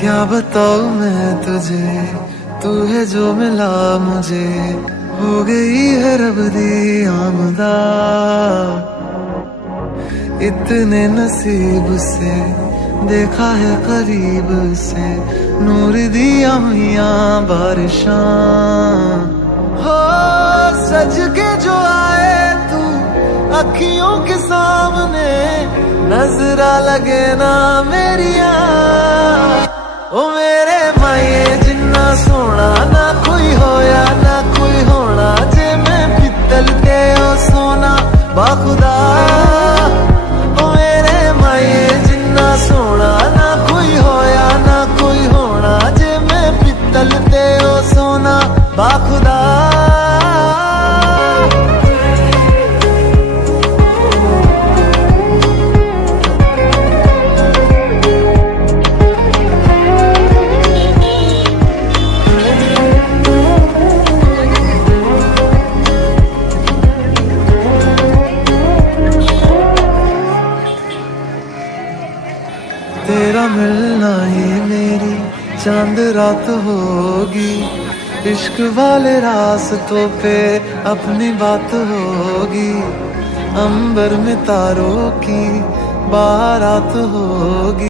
क्या बताऊं मैं तुझे, तू है जो मिला मुझे, हो गई है रब दी आमदा। इतने नसीब से देखा है करीब से, नूर दिया मियां बारिशां। हो सज के जो आए तू अखियों के सामने, नजरा लगे ना मेरिया। ओ मेरे माये जिन्ना सोना ना कोई होया ना कोई होना, जे मैं पित्तल ते ओ सोना बाखुदा। ओ मेरे माये जिन्ना सोना ना कोई होया ना कोई होना, जे मैं पित्तल ते ओ सोना बाखुदा। तेरा मिलना ही मेरी चांद रात होगी, इश्क वाले रास्तों पे अपनी बात होगी। अंबर में तारों की बारात होगी।